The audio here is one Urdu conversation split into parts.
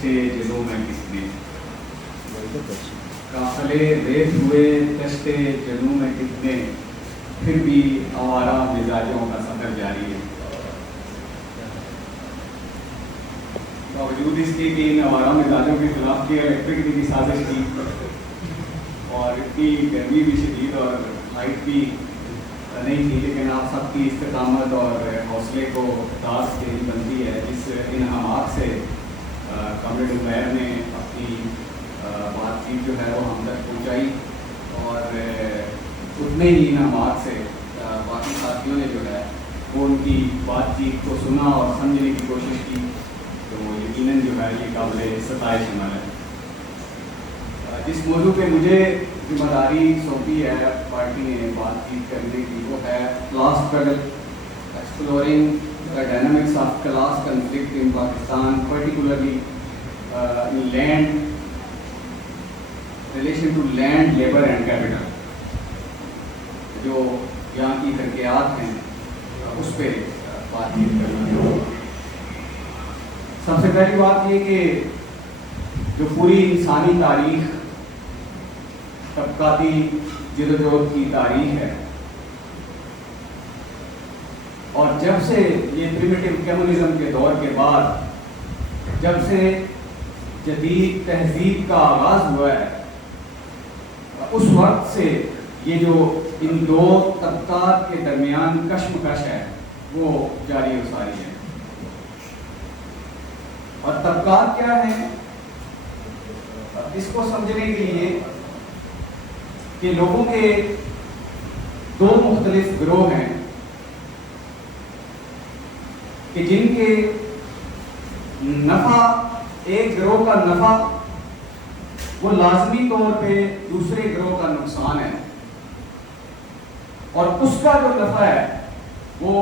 سے جلوں میں کس نے قافلے ریت ہوئے دشتے جلوں میں کتنے پھر بھی آوارہ مزاجوں کا سفر جاری ہے. باوجود اس کے کہ ان آوارہ مزاجوں کے خلاف کی الیکٹرک کی سازش کی اور اتنی گرمی بھی شدید اور لائٹ بھی نہیں تھی، لیکن آپ سب کی استقامت اور حوصلے کو داس دینی بنتی ہے جس انعامات سے کامریڈ عمیر نے اپنی بات چیت جو ہے وہ ہم تک پہنچائی، اور اتنے ہی انعامات سے باقی ساتھیوں نے جو ہے وہ ان کی بات چیت کو سنا اور سمجھنے کی کوشش کی، تو یقیناً جو ہے یہ قابل ستائش عمل ہے. جس موضوع پہ مجھے ذمہ داری سونپی ہے پارٹی نے بات چیت کرنے کی وہ ہے class struggle, exploring the dynamics of class conflict in Pakistan, particularly in land, relation to land, labor and capital. جو یہاں کی ترقیات ہیں اس پہ بات چیت کرنا ہے. سب سے پہلی بات یہ کہ جو پوری انسانی تاریخ طبقاتی جدوجہد کی تاریخ ہے، اور جب سے یہ پریمیٹیو کمیونزم کے دور کے بعد جب سے جدید تہذیب کا آغاز ہوا ہے، اس وقت سے یہ جو ان دو طبقات کے درمیان کشمکش ہے وہ جاری و ساری ہے. اور طبقات کیا ہیں اس کو سمجھنے کے لیے کہ لوگوں کے دو مختلف گروہ ہیں کہ جن کے نفع، ایک گروہ کا نفع وہ لازمی طور پہ دوسرے گروہ کا نقصان ہے، اور اس کا جو نفع ہے وہ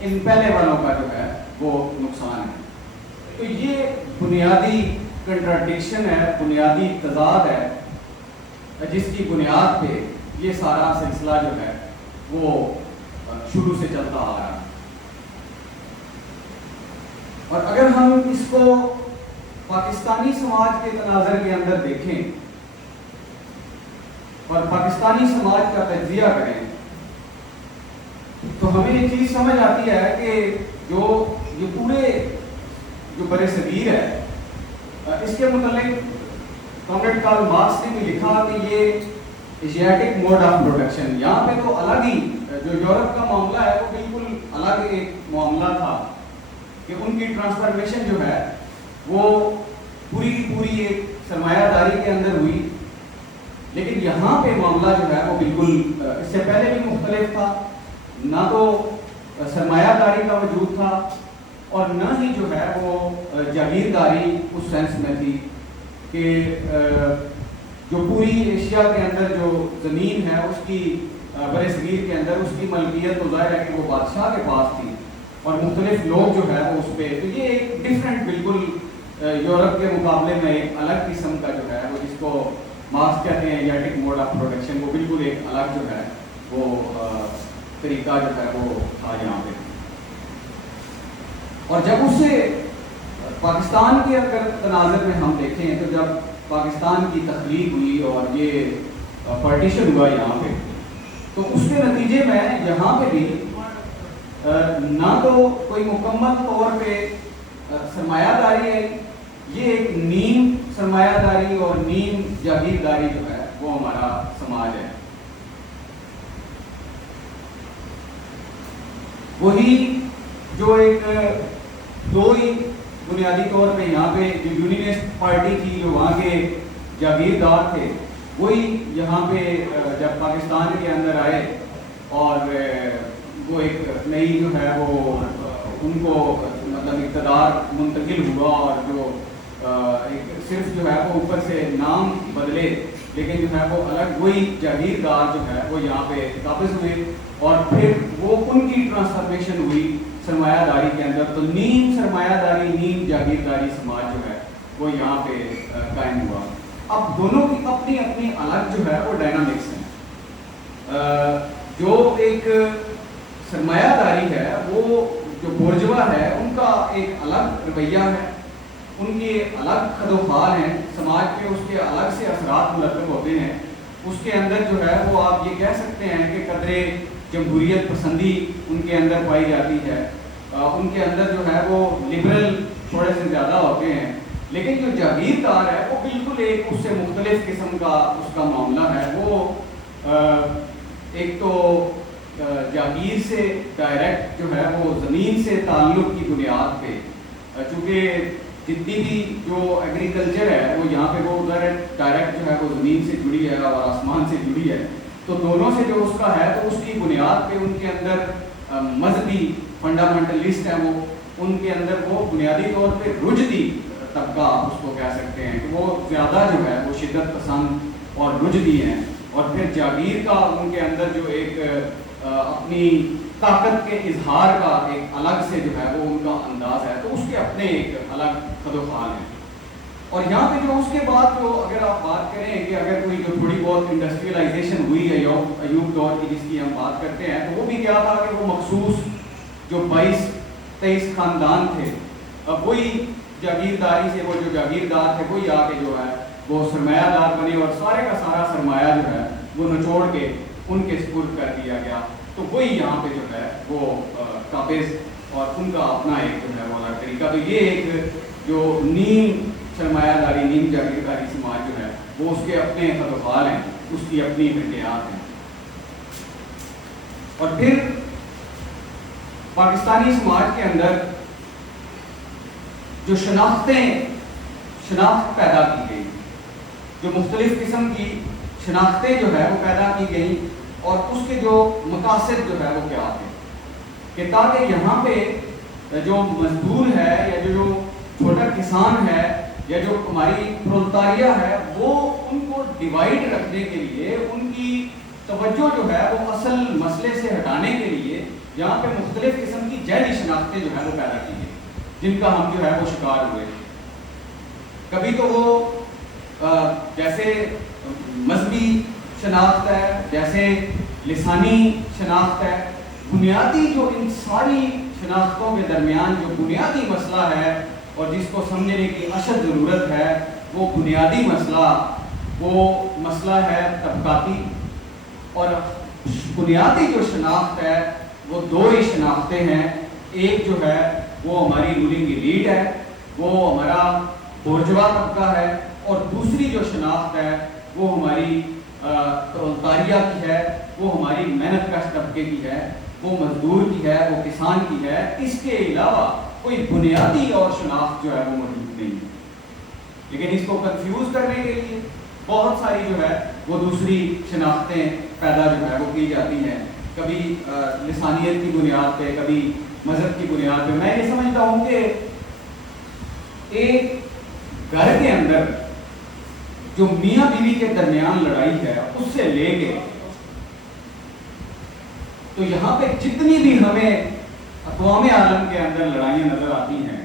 ان پہلے والوں کا جو ہے وہ نقصان ہے. تو یہ بنیادی کنٹراڈکشن ہے، بنیادی تضاد ہے جس کی بنیاد پہ یہ سارا سلسلہ جو ہے وہ شروع سے چلتا آ رہا ہے. اور اگر ہم اس کو پاکستانی سماج کے تناظر کے اندر دیکھیں اور پاکستانی سماج کا تجزیہ کریں تو ہمیں ایک چیز سمجھ آتی ہے کہ جو یہ پورے جو بر صغیر ہے اس کے متعلق کامریڈ کارل مارکس نے بھی لکھا کہ یہ ایشیاٹک موڈ آف پروڈکشن، یہاں پہ تو الگ ہی جو یورپ کا معاملہ ہے وہ بالکل الگ ایک معاملہ تھا کہ ان کی ٹرانسفارمیشن جو ہے وہ پوری کی پوری ایک سرمایہ داری کے اندر ہوئی، لیکن یہاں پہ معاملہ جو ہے وہ بالکل اس سے پہلے بھی مختلف تھا. نہ تو سرمایہ داری کا وجود تھا اور نہ ہی جو ہے وہ جاگیرداری اس سینس میں تھی کہ جو پوری ایشیا کے اندر جو زمین ہے اس کی بر صغیر کے اندر اس کی ملکیت تو ظاہر ہے کہ وہ بادشاہ کے پاس تھی اور مختلف لوگ جو ہے وہ اس پہ، تو یہ ایک ڈفرینٹ بالکل یورپ کے مقابلے میں ایک الگ قسم کا جو ہے وہ جس کو مارکس کہتے ہیں ایشیاٹک موڈ آف پروڈکشن، وہ بالکل ایک الگ جو ہے وہ طریقہ جو ہے وہ تھا یہاں پہ. اور جب اسے پاکستان کے اگر تناظر میں ہم دیکھیں تو جب پاکستان کی تخلیق ہوئی اور یہ پارٹیشن ہوا یہاں پہ، تو اس کے نتیجے میں یہاں پہ بھی نہ تو کوئی مکمل طور پہ سرمایہ داری ہے، یہ ایک نیم سرمایہ داری اور نیم جاگیرداری جو ہے وہ ہمارا سماج ہے. وہی جو ایک دو ہی بنیادی طور پہ یہاں پہ جو یونینسٹ پارٹی تھی، جو وہاں کے جاگیردار تھے، وہی یہاں پہ جب پاکستان کے اندر آئے اور وہ ایک نئی جو ہے وہ ان کو مطلب اقتدار منتقل ہوا، اور جو ایک صرف جو ہے وہ اوپر سے نام بدلے لیکن جو ہے وہ الگ وہی جاگیردار جو ہے وہ یہاں پہ قابض ہوئے، اور پھر وہ ان کی ٹرانسفارمیشن ہوئی سرمایہ داری کے اندر. تو نیم سرمایہ داری نیم جاگیرداری سماج جو ہے وہ یہاں پہ قائم ہوا. اب دونوں کی اپنی اپنی الگ جو ہے وہ ڈائنامکس ہیں. جو ایک سرمایہ داری ہے وہ جو بورجوا ہے ان کا ایک الگ رویہ ہے، ان کے الگ خد و خال ہیں سماج پہ، اس کے الگ سے اثرات مرتب ہوتے ہیں. اس کے اندر جو ہے وہ آپ یہ کہہ سکتے ہیں کہ قدرے جمہوریت پسندی ان کے اندر پائی جاتی ہے، ان کے اندر جو ہے وہ لبرل تھوڑے سے زیادہ ہوتے ہیں. لیکن جو جاگیردار ہے وہ بالکل ایک اس سے مختلف قسم کا اس کا معاملہ ہے. وہ ایک تو جاگیر سے ڈائریکٹ جو ہے وہ زمین سے تعلق کی بنیاد پہ، چونکہ جتنی بھی جو ایگریکلچر ہے وہ یہاں پہ وہ ادھر ڈائریکٹ جو ہے وہ زمین سے جڑی ہے اور آسمان سے جڑی ہے، تو دونوں سے جو اس کا ہے تو اس کی بنیاد پہ ان کے اندر مذہبی فنڈامنٹلسٹ ہیں، وہ ان کے اندر وہ بنیادی طور پہ رجدی طبقہ اس کو کہہ سکتے ہیں کہ وہ زیادہ جو ہے وہ شدت پسند اور رجدی ہیں. اور پھر جاگیر کا ان کے اندر جو ایک اپنی طاقت کے اظہار کا ایک الگ سے جو ہے وہ ان کا انداز ہے، تو اس کے اپنے ایک الگ خد و خال ہیں. اور یہاں پہ جو اس کے بعد جو اگر آپ بات کریں کہ اگر کوئی جو تھوڑی بہت انڈسٹریلائزیشن ہوئی ہے ایوب دور کی جس کی ہم بات کرتے ہیں، تو وہ بھی کیا تھا کہ وہ مخصوص جو 22-23 خاندان تھے، اب وہی جاگیرداری سے وہ جو جاگیردار تھے وہی آ کے جو ہے وہ سرمایہ دار بنے اور سارے کا سارا سرمایہ جو ہے وہ نچوڑ کے ان کے سپرد کر دیا گیا. تو وہی یہاں پہ جو ہے وہ قابض اور ان کا اپنا ایک جو ہے وہ الگ طریقہ. تو یہ ایک جو نیم سرمایہ داری نیم جاگیرداری سماج جو ہے وہ اس کے اپنے خد و خال ہیں، اس کی اپنی بنیاد ہیں. اور پھر پاکستانی سماج کے اندر جو شناخت پیدا کی گئی، جو مختلف قسم کی شناختیں جو ہے وہ پیدا کی گئی، اور اس کے جو مقاصد جو ہے وہ کیا تھے کہ تاکہ یہاں پہ جو مزدور ہے یا جو چھوٹا کسان ہے یا جو ہماری پرولتاریہ ہے وہ ان کو ڈیوائڈ رکھنے کے لیے، ان کی توجہ جو ہے وہ اصل مسئلے سے ہٹانے کے لیے یہاں پہ مختلف قسم کی ذہنی شناختیں جو ہے وہ پیدا کی گئی، جن کا ہم جو ہے وہ شکار ہوئے. کبھی تو وہ جیسے مذہبی شناخت ہے، جیسے لسانی شناخت ہے. بنیادی جو ان ساری شناختوں کے درمیان جو بنیادی مسئلہ ہے اور جس کو سمجھنے کی اشد ضرورت ہے، وہ بنیادی مسئلہ ہے طبقاتی. اور بنیادی جو شناخت ہے وہ دو ہی شناختیں ہیں. ایک جو ہے وہ ہماری رولنگ ایلیٹ ہے، وہ ہمارا بورژوا طبقہ ہے، اور دوسری جو شناخت ہے وہ ہماری پرولتاریہ کی ہے، وہ ہماری محنت کش طبقے کی ہے، وہ مزدور کی ہے، وہ کسان کی ہے. اس کے علاوہ کوئی بنیادی اور شناخت جو ہے وہ موجود نہیں ہے. لیکن اس کو کنفیوز کرنے کے لیے بہت ساری جو ہے وہ دوسری شناختیں پیدا جو ہے وہ کی جاتی ہیں، کبھی لسانیت کی بنیاد پہ، کبھی مذہب کی بنیاد پہ. میں یہ سمجھتا ہوں کہ ایک گھر کے اندر جو میاں بیوی کے درمیان لڑائی ہے اس سے لے کے تو یہاں پہ جتنی بھی ہمیں اقوام عالم کے اندر لڑائیاں نظر آتی ہیں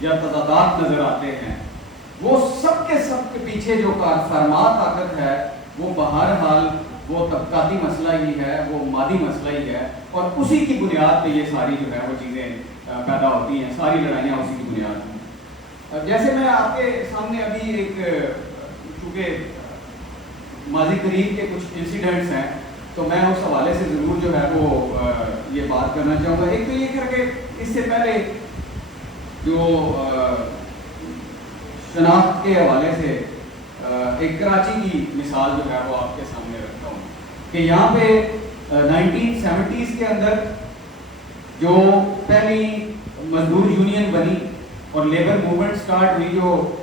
یا تضادات نظر آتے ہیں، وہ سب کے پیچھے جو فرما طاقت ہے وہ بہرحال وہ طبقاتی مسئلہ ہی ہے، وہ مادی مسئلہ ہی ہے، اور اسی کی بنیاد پہ یہ ساری جو ہے وہ چیزیں پیدا ہوتی ہیں. ساری لڑائیاں اسی کی بنیاد پہ. جیسے میں آپ کے سامنے ابھی ایک چونکہ ماضی قریب کے کچھ انسیڈنٹس ہیں تو میں اس حوالے سے ضرور جو ہے وہ یہ بات کرنا چاہوں گا. ایک تو یہ کر کے اس سے پہلے جو شناخت کے حوالے سے ایک کراچی کی مثال جو ہے وہ آپ کے سامنے رکھتا ہوں کہ یہاں پہ 1970s کے اندر جو پہلی مزدور یونین بنی اور لیبر موومنٹ سٹارٹ ہوئی، جو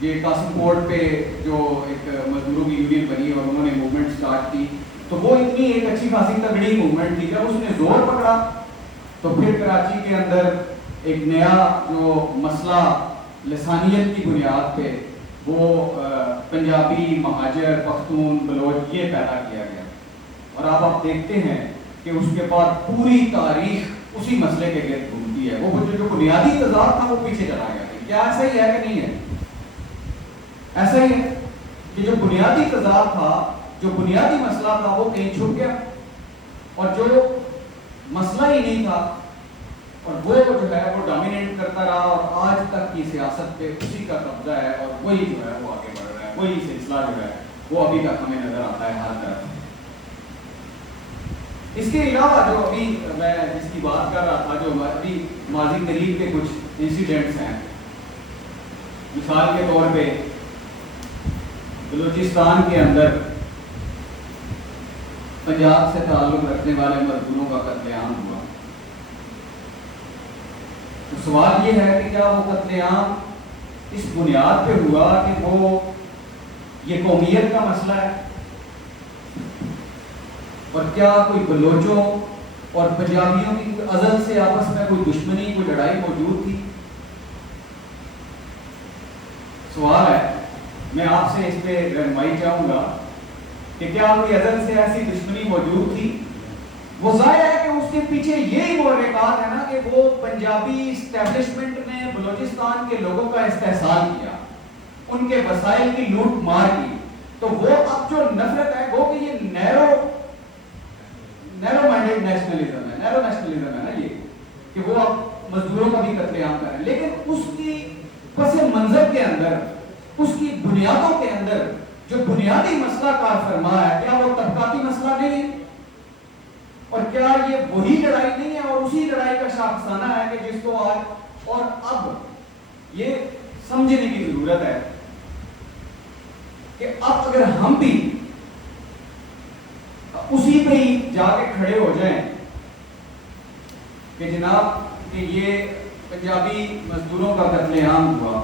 یہ قاسم کوٹ پہ جو ایک مزدوروں کی یونین بنی اور انہوں نے موومنٹ سٹارٹ کی، تو وہ اتنی ایک اچھی خاصی تگڑی موومنٹ تھی. جب اس نے زور پکڑا تو پھر کراچی کے اندر ایک نیا جو مسئلہ لسانیت کی بنیاد پہ وہ پنجابی، مہاجر، پختون، بلوچ یہ پیدا کیا گیا. اور آپ دیکھتے ہیں کہ اس کے بعد پوری تاریخ اسی مسئلے کے گرد گھومتی ہے. وہ جو بنیادی تضاد تھا وہ پیچھے چلا گیا. کیا ایسا ہی ہے کہ نہیں ہے؟ ایسا ہی ہے کہ جو بنیادی تضاد تھا، جو بنیادی مسئلہ تھا وہ کہیں چھپ گیا، اور جو مسئلہ ہی نہیں تھا اور وہ جو ہے وہ ڈومینیٹ کرتا رہا اور آج تک کی سیاست پہ اسی کا قبضہ ہے اور وہی جو ہے وہ آگے بڑھ رہا ہے. وہی سلسلہ جو ہے وہ ابھی تک ہمیں نظر آتا ہے ہر طرف. اس کے علاوہ جو ابھی میں جس کی بات کر رہا تھا, جو ابھی ماضی قریب کے کچھ انسیڈنٹس ہیں, مثال کے طور پہ بلوچستان کے اندر پنجاب سے تعلق رکھنے والے مزدوروں کا قتل عام ہوا. تو سوال یہ ہے کہ کیا وہ قتل عام اس بنیاد پہ ہوا کہ وہ یہ قومیت کا مسئلہ ہے, اور کیا کوئی بلوچوں اور پنجابیوں کی ازل سے آپس میں کوئی دشمنی, کوئی لڑائی موجود تھی؟ سوال ہے, میں آپ سے اس پہ رہنمائی چاہوں گا کہ کیا کوئی ازل سے ایسی دشمنی موجود تھی؟ وہ ظاہر ہے کہ اس کے پیچھے یہی محرکات ہے نا کہ وہ پنجابی اسٹیبلشمنٹ نے بلوچستان کے لوگوں کا استحصال کیا, ان کے وسائل کی لوٹ مار کی. تو وہ اب جو نفرت ہے وہ کہ یہ نیرو مائنڈیڈ نیشنلزم ہے, نیرو نیشنلزم ہے نا یہ, کہ وہ اب مزدوروں کا بھی قتل عام کریں. لیکن اس کی پس منظر کے اندر, اس کی بنیادوں کے اندر جو بنیادی مسئلہ کار فرما ہے, کیا وہ طبقاتی مسئلہ نہیں ہے؟ اور کیا یہ وہی لڑائی نہیں ہے اور اسی لڑائی کا شاخسانہ ہے کہ جس کو آج اور اب یہ سمجھنے کی ضرورت ہے کہ اب اگر ہم بھی اسی پہ ہی جا کے کھڑے ہو جائیں کہ جناب کہ یہ پنجابی مزدوروں کا قتل عام ہوا,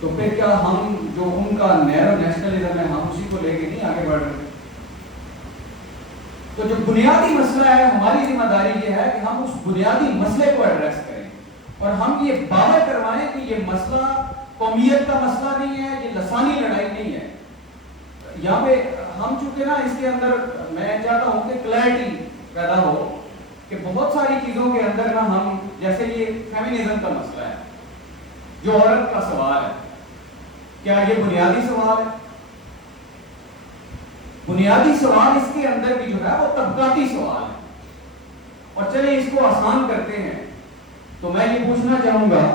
تو پھر کیا ہم جو ان کا نیرو نیشنلزم ہے ہم اسی کو لے کے نہیں آگے بڑھ رہے؟ تو جو بنیادی مسئلہ ہے, ہماری ذمہ داری یہ ہے کہ ہم اس بنیادی مسئلے کو ایڈریس کریں اور ہم یہ باور کروائیں کہ یہ مسئلہ قومیت کا مسئلہ نہیں ہے, یہ لسانی لڑائی نہیں ہے. یہاں پہ ہم چونکہ نا اس کے اندر میں چاہتا ہوں کہ کلیئرٹی پیدا ہو کہ بہت ساری چیزوں کے اندر نا ہم, جیسے یہ فیمنزم کا مسئلہ ہے, جو عورت کا سوال ہے, کیا یہ بنیادی سوال ہے؟ بنیادی سوال اس کے اندر بھی جو ہے وہ طبقاتی سوال ہے. اور چلیں اس کو آسان کرتے ہیں, تو میں یہ پوچھنا چاہوں گا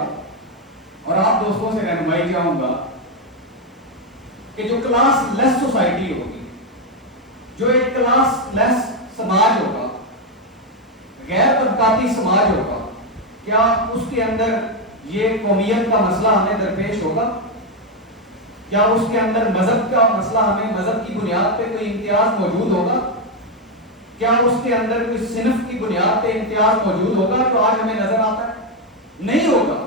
اور آپ دوستوں سے رہنمائی چاہوں گا کہ جو کلاس لیس سوسائٹی ہوگی, جو ایک کلاس لیس سماج ہوگا, غیر طبقاتی سماج ہوگا, کیا اس کے اندر یہ قومیت کا مسئلہ ہمیں درپیش ہوگا؟ کیا اس کے اندر مذہب کا مسئلہ, ہمیں مذہب کی بنیاد پہ کوئی امتیاز موجود ہوگا؟ کیا اس کے اندر کوئی صنف کی بنیاد پہ امتیاز موجود ہوگا جو آج ہمیں نظر آتا ہے؟ نہیں ہوگا.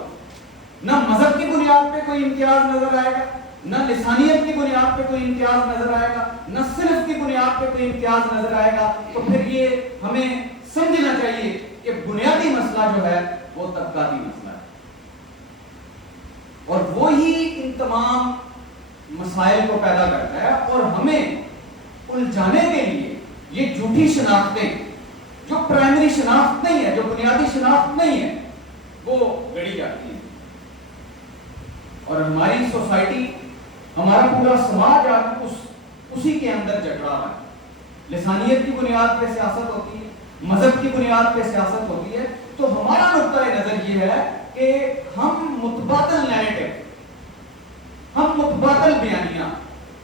نہ مذہب کی بنیاد پہ کوئی امتیاز نظر آئے گا, نہ لسانیت کی بنیاد پہ کوئی امتیاز نظر آئے گا, نہ صنف کی بنیاد پہ کوئی امتیاز نظر آئے گا. تو پھر یہ ہمیں سمجھنا چاہیے کہ بنیادی مسئلہ جو ہے وہ طبقاتی مسئلہ ہے, اور وہی ان تمام مسائل کو پیدا کرتا ہے. اور ہمیں الجھانے کے لیے یہ جھوٹی شناختیں, جو پرائمری شناخت نہیں ہے, جو بنیادی شناخت نہیں ہے, وہ گڑی جاتی ہیں. اور ہماری سوسائٹی, ہمارا پورا سماج آج اسی کے اندر جکڑا ہے. لسانیت کی بنیاد پہ سیاست ہوتی ہے, مذہب کی بنیاد پہ سیاست ہوتی ہے. تو ہمارا نقطۂ نظر یہ ہے کہ ہم متبادل نیریٹو, ہم متبادل بیانیاں,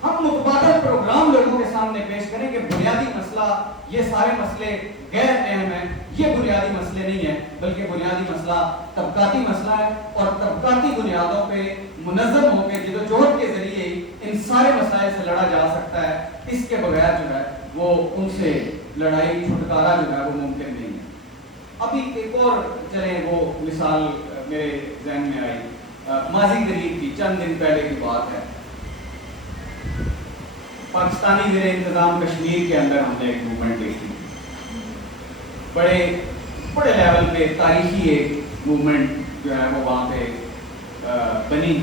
ہم متبادل پروگرام لوگوں کے سامنے پیش کریں کہ بنیادی مسئلہ, یہ سارے مسئلے غیر اہم ہیں, یہ بنیادی مسئلے نہیں ہیں, بلکہ بنیادی مسئلہ طبقاتی مسئلہ ہے. اور طبقاتی بنیادوں پہ منظم ہو کے جدوجہد کے ذریعے ان سارے مسائل سے لڑا جا سکتا ہے. اس کے بغیر جو ہے وہ ان سے لڑائی, چھٹکارا جو ہے وہ ممکن نہیں ہے. ابھی ایک اور چلیں وہ مثال میرے ذہن میں آئی, ماضی قریب کی, چند دن پہلے کی بات ہے. پاکستانی زیر انتظام کشمیر کے اندر ہم نے ایک موومنٹ دیکھی, بڑے لیول پہ تاریخی ایک موومنٹ جو ہے وہ وہاں پہ بنی,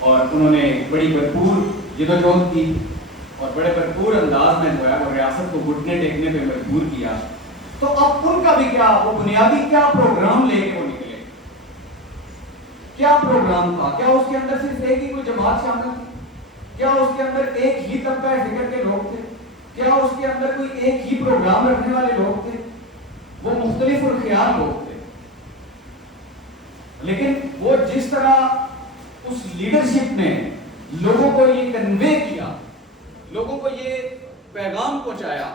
اور انہوں نے بڑی بھرپور جدوجہد کی اور بڑے بھرپور انداز میں جو ہے وہ ریاست کو گھٹنے ٹیکنے پہ مجبور کیا. تو اب ان کا بھی کیا, وہ بنیادی کیا پروگرام لے کے وہ نکلے, کیا پروگرام تھا؟ کیا اس کے اندر صرف ایک ہی کوئی جماعت شامل تھی؟ کیا اس کے اندر ایک ہی طبقہ فکر کے لوگ تھے؟ کیا اس کے اندر کوئی ایک ہی پروگرام رکھنے والے لوگ تھے؟ وہ مختلف الخیال لوگ تھے. لیکن وہ جس طرح اس لیڈرشپ نے لوگوں کو یہ کنوے کیا، لوگوں کو یہ پیغام پہنچایا